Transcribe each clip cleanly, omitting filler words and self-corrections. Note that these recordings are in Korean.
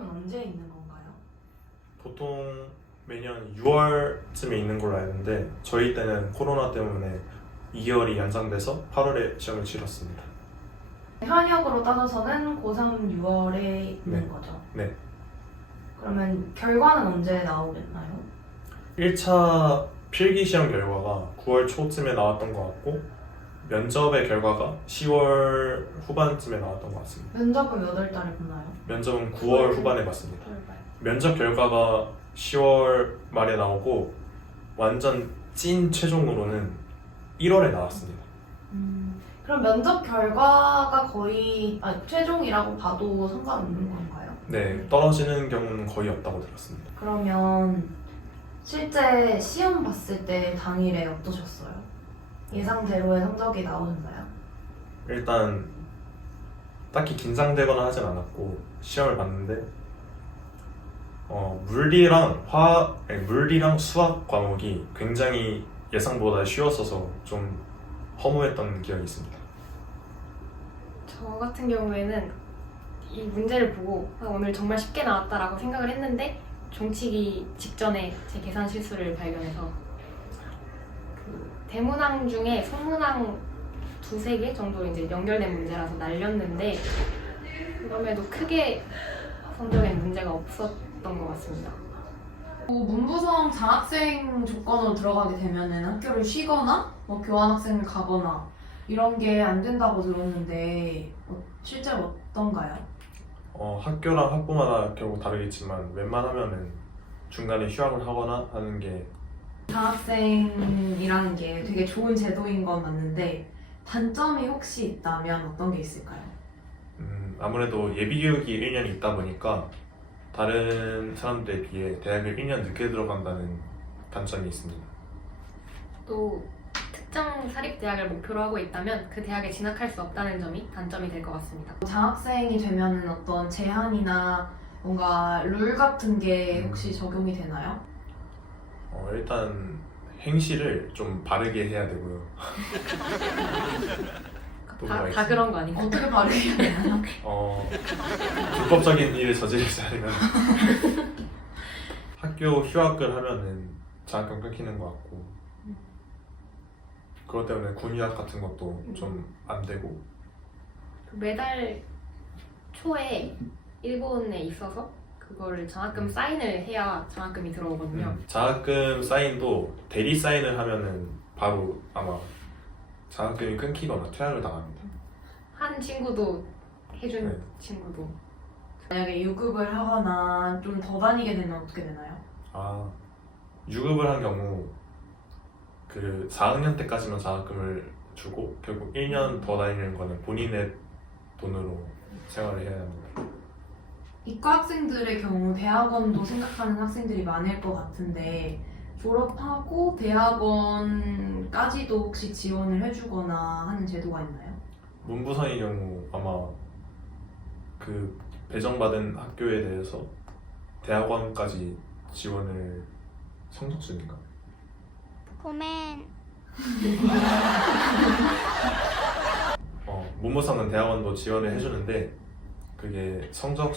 시험은 언제 있는 건가요? 보통 매년 6월쯤에 있는 걸로 아는데 저희 때는 코로나 때문에 2개월이 연장돼서 8월에 시험을 치렀습니다. 현역으로 따져서는 고3 6월에 있는 네. 거죠? 네. 그러면 결과는 언제 나오겠나요? 1차 필기 시험 결과가 9월 초쯤에 나왔던 것 같고 면접의 결과가 10월 후반쯤에 나왔던 것 같습니다. 면접은 몇 월 달에 보나요? 면접은 9월 후반에 봤습니다. 면접 결과가 10월 말에 나오고 완전 찐 최종으로는 1월에 나왔습니다. 그럼 면접 결과가 거의 최종이라고 봐도 상관없는 건가요? 네, 떨어지는 경우는 거의 없다고 들었습니다. 그러면 실제 시험 봤을 때 당일에 어떠셨어요? 예상대로의 성적이 나오셨나요? 일단 딱히 긴장되거나 하진 않았고 시험을 봤는데 물리랑 수학 과목이 굉장히 예상보다 쉬웠어서 좀 허무했던 기억이 있습니다. 저 같은 경우에는 이 문제를 보고 오늘 정말 쉽게 나왔다라고 생각을 했는데 종치기 직전에 제 계산 실수를 발견해서 그 대문항 중에 소문항 두세 개 정도 이제 연결된 문제라서 날렸는데 그럼에도 크게 성적엔 문제가 없었던 것 같습니다. 문부성 장학생 조건으로 들어가게 되면은 학교를 쉬거나 교환학생을 가거나 이런 게 안 된다고 들었는데 실제로 어떤가요? 학교랑 학부마다 결국 다르겠지만 웬만하면은 중간에 휴학을 하거나 하는 게 장학생이라는 게 되게 좋은 제도인 건 맞는데 단점이 혹시 있다면 어떤 게 있을까요? 아무래도 예비교육이 1년 있다 보니까 다른 사람들에 비해 대학을 1년 늦게 들어간다는 단점이 있습니다. 또 특정 사립대학을 목표로 하고 있다면 그 대학에 진학할 수 없다는 점이 단점이 될 것 같습니다. 장학생이 되면은 어떤 제한이나 뭔가 룰 같은 게 혹시 적용이 되나요? 일단 행실을 좀 바르게 해야 되고요. 또 뭐가 다 있지? 그런 거 아닌가요? 어떻게 바르게 해야 되나요? 불법적인 일을 저지르지 않으면 학교 휴학을 하면은 장학금 끊기는 것 같고 그것 때문에 군휴학 같은 것도 좀 안 되고 매달 초에 일본에 있어서 그거를 장학금 사인을 해야 장학금이 들어오거든요. 장학금 사인도 대리 사인을 하면은 바로 아마 장학금이 끊기거나 퇴학을 당합니다. 한 친구도 해준 네. 친구도 만약에 유급을 하거나 좀 더 다니게 되면 어떻게 되나요? 유급을 한 경우 그 4학년 때까지만 장학금을 주고 결국 1년 더 다니는 거는 본인의 돈으로 생활을 해야 합니다. 이과 학생들의 경우 대학원도 생각하는 학생들이 많을 것 같은데 졸업하고 대학원까지도 혹시 지원을 해주거나 하는 제도가 있나요? 문부상의 경우 아마 그 배정받은 학교에 대해서 대학원까지 지원을 성적순인가? 고멘. 문부상은 대학원도 지원을 해주는데 그게 성적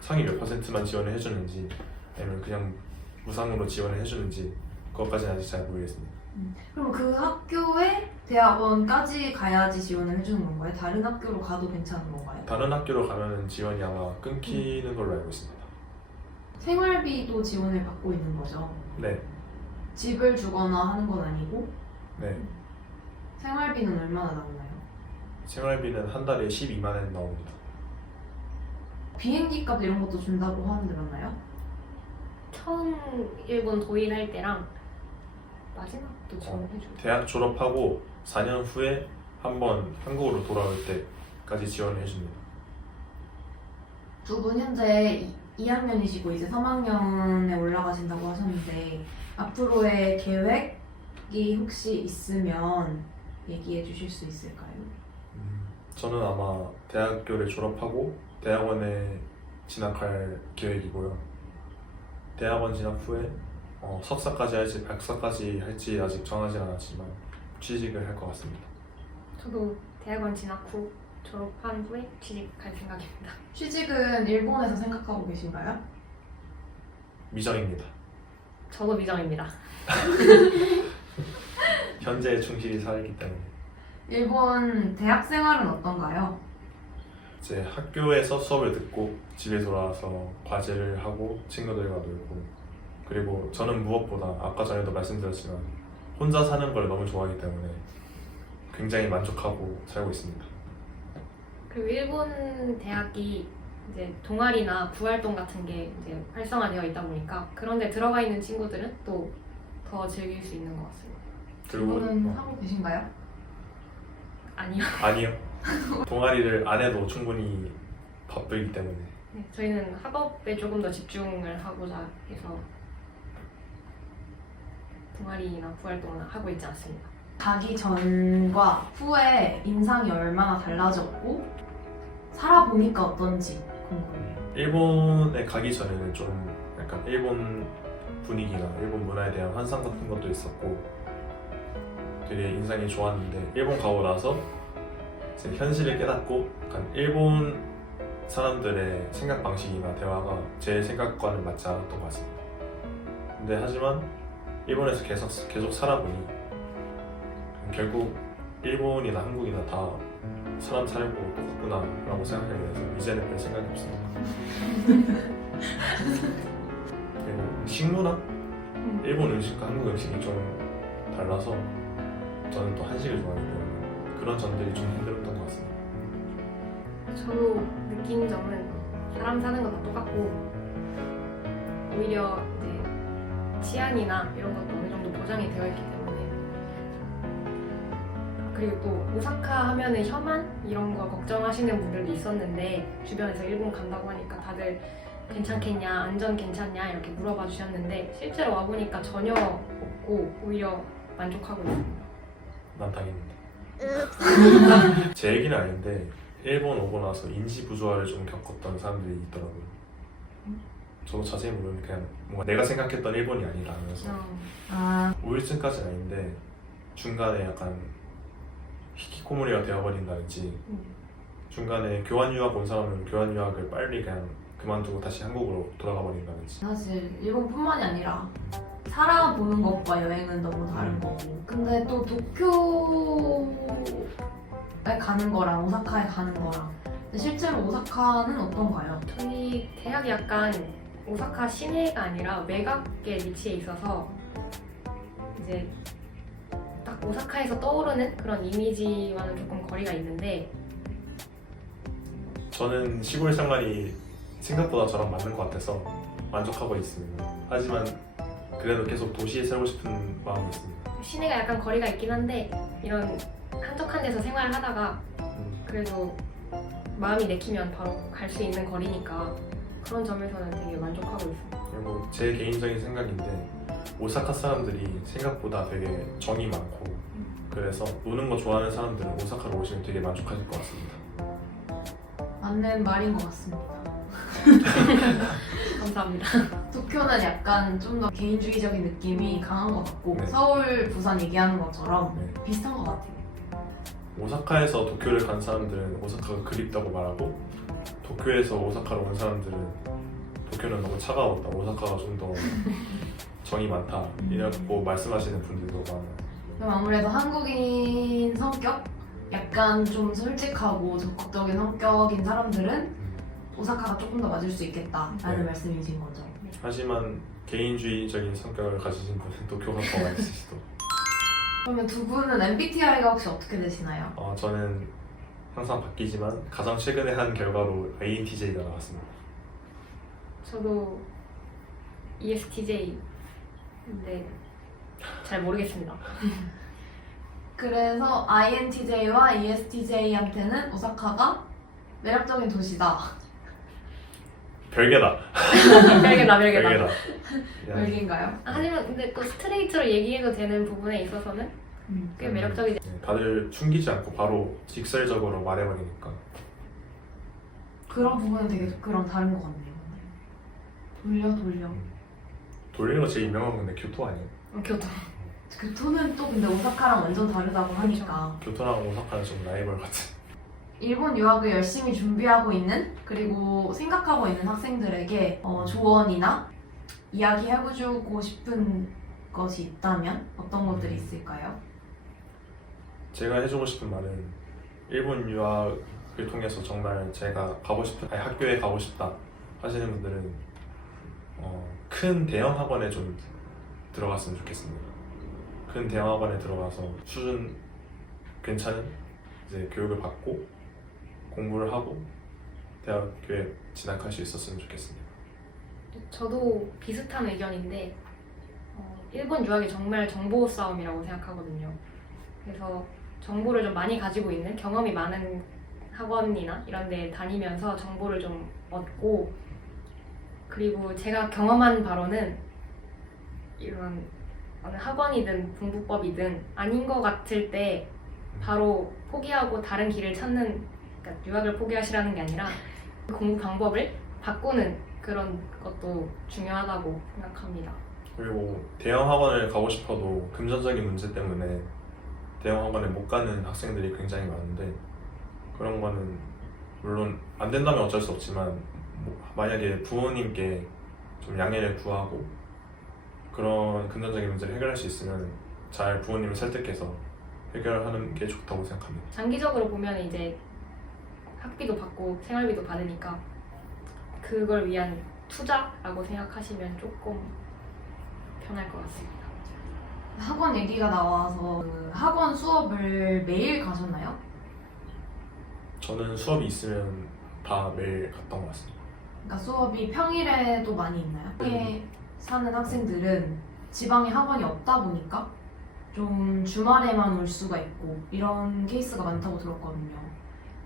상위 몇 %만 지원을 해주는지 아니면 그냥 무상으로 지원을 해주는지 그것까지는 아직 잘 모르겠습니다. 그럼 그 학교에 대학원까지 가야지 지원을 해주는 건가요? 다른 학교로 가도 괜찮은 건가요? 다른 학교로 가면은 지원이 아마 끊기는 걸로 알고 있습니다. 생활비도 지원을 받고 있는 거죠? 네, 집을 주거나 하는 건 아니고 네. 생활비는 얼마나 나오나요? 생활비는 한 달에 12만 원 나옵니다. 비행기 값 이런 것도 준다고 하는데 맞나요? 처음 일본 도일할 때랑 마지막도 지원해줘요. 대학 졸업하고 4년 후에 한번 한국으로 돌아올 때까지 지원을 해줍니다. 두 분 현재 2학년이시고 이제 3학년에 올라가신다고 하셨는데 앞으로의 계획이 혹시 있으면 얘기해 주실 수 있을까요? 저는 아마 대학교를 졸업하고 대학원에 진학할 계획이고요. 대학원 진학 후에 석사까지 할지 박사까지 할지 아직 정하지 않았지만 취직을 할 것 같습니다. 저도 대학원 진학 후 졸업한 후에 취직할 생각입니다. 취직은 일본에서 생각하고 계신가요? 미정입니다. 저도 미정입니다. 현재에 충실히 살기 때문에 일본 대학 생활은 어떤가요? 이제 학교에서 수업을 듣고 집에 돌아와서 과제를 하고 친구들과 놀고, 그리고 저는 무엇보다 아까 전에도 말씀드렸지만 혼자 사는 걸 너무 좋아하기 때문에 굉장히 만족하고 살고 있습니다. 그리고 일본 대학이 이제 동아리나 부활동 같은 게 이제 활성화되어 있다 보니까 그런데 들어가 있는 친구들은 또 더 즐길 수 있는 것 같습니다. 그리고 질문은 하고 계신가요? 아니요. 아니요. 동아리를 안 해도 충분히 바쁘기 때문에. 네, 저희는 학업에 조금 더 집중을 하고자 해서 동아리나 부활동은 하고 있지 않습니다. 가기 전과 후에 인상이 얼마나 달라졌고 살아보니까 어떤지 궁금해요. 일본에 가기 전에는 좀 약간 일본 분위기나 일본 문화에 대한 환상 같은 것도 있었고 되게 인상이 좋았는데, 일본 가고 나서 이제 현실을 깨닫고 약간 일본 사람들의 생각 방식이나 대화가 제 생각과는 맞지 않았던 것 같습니다. 근데 하지만 일본에서 계속 살아보니 결국 일본이나 한국이나 다 사람 살고 똑같구나 라고 생각하게 돼서 이제는 별 생각이 없습니다. 그리고 식문화? 일본 음식과 한국 음식이 좀 달라서 저는 또 한식을 좋아하기 때문에 그런 점들이 좀 힘들었던 것 같습니다. 저도 느낀 점은 사람 사는 거 다 똑같고 오히려 이제 치안이나 이런 것도 어느 정도 보장이 되어 있기 때문에, 그리고 또 오사카 하면은 혐한 이런 거 걱정하시는 분들도 있었는데 주변에서 일본 간다고 하니까 다들 괜찮겠냐, 안전 괜찮냐 이렇게 물어봐 주셨는데 실제로 와보니까 전혀 없고 오히려 만족하고 있습니다. 난 당입니다. 제 얘기는 아닌데 일본 오고 나서 인지 부조화를 좀 겪었던 사람들이 있더라고요. 저도 자세히 모르는 그냥 뭔가 내가 생각했던 일본이 아니라면서 아, 우울증까지는 아닌데 중간에 약간 히키코모리가 되어버린다든지, 중간에 교환 유학 온 사람은 교환 유학을 빨리 그냥 그만두고 다시 한국으로 돌아가 버린다든지. 사실 일본뿐만이 아니라 살아보는 것과 여행은 너무 다른 거고, 근데 또 도쿄에 가는 거랑 오사카에 가는 거랑, 근데 실제로 오사카는 어떤가요? 저희 대학이 약간 오사카 시내가 아니라 외곽에 위치해 있어서 이제 딱 오사카에서 떠오르는 그런 이미지와는 조금 거리가 있는데, 저는 시골 생활이 생각보다 저랑 맞는 것 같아서 만족하고 있습니다. 하지만 그래도 계속 도시에 살고 싶은 마음이 있습니다. 시내가 약간 거리가 있긴 한데 이런 한적한 데서 생활을 하다가 그래도 마음이 내키면 바로 갈 수 있는 거리니까 그런 점에서는 되게 만족하고 있습니다. 그리고 제 개인적인 생각인데 오사카 사람들이 생각보다 되게 정이 많고, 그래서 노는 거 좋아하는 사람들은 오사카로 오시면 되게 만족하실 것 같습니다. 맞는 말인 것 같습니다. 감사합니다. 도쿄는 약간 좀 더 개인주의적인 느낌이 강한 것 같고, 네. 서울, 부산 얘기하는 것처럼 네. 비슷한 것 같아요. 오사카에서 도쿄를 간 사람들은 오사카가 그립다고 말하고, 도쿄에서 오사카로 온 사람들은 도쿄는 너무 차가웠다, 오사카가 좀 더 정이 많다 이라고 말씀하시는 분들도 많아요. 그럼 아무래도 한국인 성격? 약간 좀 솔직하고 적극적인 성격인 사람들은 오사카가 조금 더 맞을 수 있겠다라는 네. 말씀이신 거죠. 하지만 개인주의적인 성격을 가지신 분은 도쿄가 더 맛있으시도. 그러면 두 분은 MBTI가 혹시 어떻게 되시나요? 저는 항상 바뀌지만 가장 최근에 한 결과로 INTJ가 나왔습니다. 저도 ESTJ인데 잘 모르겠습니다. 그래서 INTJ와 ESTJ한테는 오사카가 매력적인 도시다. 별개다. 별개다. 그냥 별개인가요? 하지만 근데 또 스트레이트로 얘기해도 되는 부분에 있어서는 꽤 매력적이지. 네, 다들 숨기지 않고 바로 직설적으로 말해버리니까. 그런 부분은 되게 그랑 다른 것 같네요. 돌려. 돌리는 거 제일 유명한 건데 교토 아니에요? 교토. 교토는 또 근데 오사카랑 완전 다르다고 하니까. 교토랑 오사카는 좀 라이벌 같은. 일본 유학을 열심히 준비하고 있는 그리고 생각하고 있는 학생들에게 조언이나 이야기해주고 싶은 것이 있다면 어떤 것들이 있을까요? 제가 해주고 싶은 말은 일본 유학을 통해서 정말 제가 가고 싶은 학교에 가고 싶다 하시는 분들은 큰 대형 학원에 좀 들어갔으면 좋겠습니다. 큰 대형 학원에 들어가서 수준 괜찮은 이제 교육을 받고 공부를 하고 대학교에 진학할 수 있었으면 좋겠습니다. 저도 비슷한 의견인데 일본 유학이 정말 정보 싸움이라고 생각하거든요. 그래서 정보를 좀 많이 가지고 있는 경험이 많은 학원이나 이런 데 다니면서 정보를 좀 얻고, 그리고 제가 경험한 바로는 이런 어느 학원이든 공부법이든 아닌 것 같을 때 바로 포기하고 다른 길을 찾는, 그러니까 유학을 포기하시라는 게 아니라 공부 방법을 바꾸는 그런 것도 중요하다고 생각합니다. 그리고 대형 학원을 가고 싶어도 금전적인 문제 때문에 대형 학원에 못 가는 학생들이 굉장히 많은데, 그런 거는 물론 안 된다면 어쩔 수 없지만 만약에 부모님께 좀 양해를 구하고 그런 금전적인 문제를 해결할 수 있으면 잘 부모님을 설득해서 해결하는 게 좋다고 생각합니다. 장기적으로 보면 이제 학비도 받고 생활비도 받으니까 그걸 위한 투자라고 생각하시면 조금 편할 것 같습니다. 학원 얘기가 나와서 그 학원 수업을 매일 가셨나요? 저는 수업이 있으면 다 매일 갔던 것 같습니다. 그러니까 수업이 평일에도 많이 있나요? 지방에 사는 학생들은 지방에 학원이 없다 보니까 좀 주말에만 올 수가 있고 이런 케이스가 많다고 들었거든요.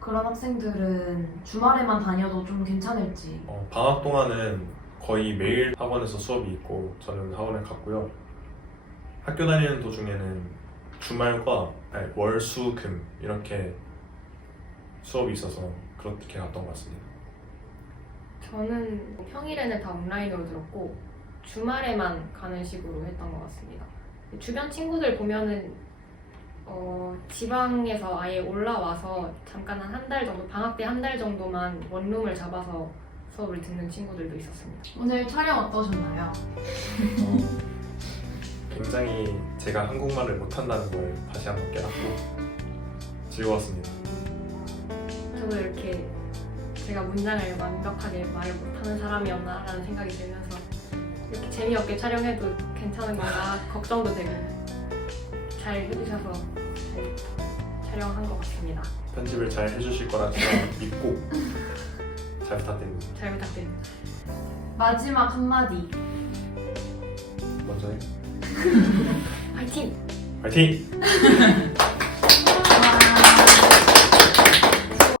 그런 학생들은 주말에만 다녀도 좀 괜찮을지. 방학 동안은 거의 매일 학원에서 수업이 있고 저는 학원을 갔고요. 학교 다니는 도중에는 주말과 월, 수, 금 이렇게 수업이 있어서 그렇게 갔던 것 같습니다. 저는 평일에는 다 온라인으로 들었고 주말에만 가는 식으로 했던 것 같습니다. 주변 친구들 보면은 지방에서 아예 올라와서 잠깐 한 달 정도, 방학 때 한 달 정도만 원룸을 잡아서 수업을 듣는 친구들도 있었습니다. 오늘 촬영 어떠셨나요? 굉장히 제가 한국말을 못한다는 걸 다시 한번 깨닫고 즐거웠습니다. 저도 이렇게 제가 문장을 완벽하게 말을 못하는 사람이었나라는 생각이 들면서 이렇게 재미없게 촬영해도 괜찮은 건가 걱정도 되고 잘 해주셔서 잘 촬영한 것 같습니다. 편집을 잘 해주실 거라 제가 믿고 잘 부탁드립니다. 잘 부탁드립니다. 마지막 한마디. 먼저 해. 화이팅! 화이팅!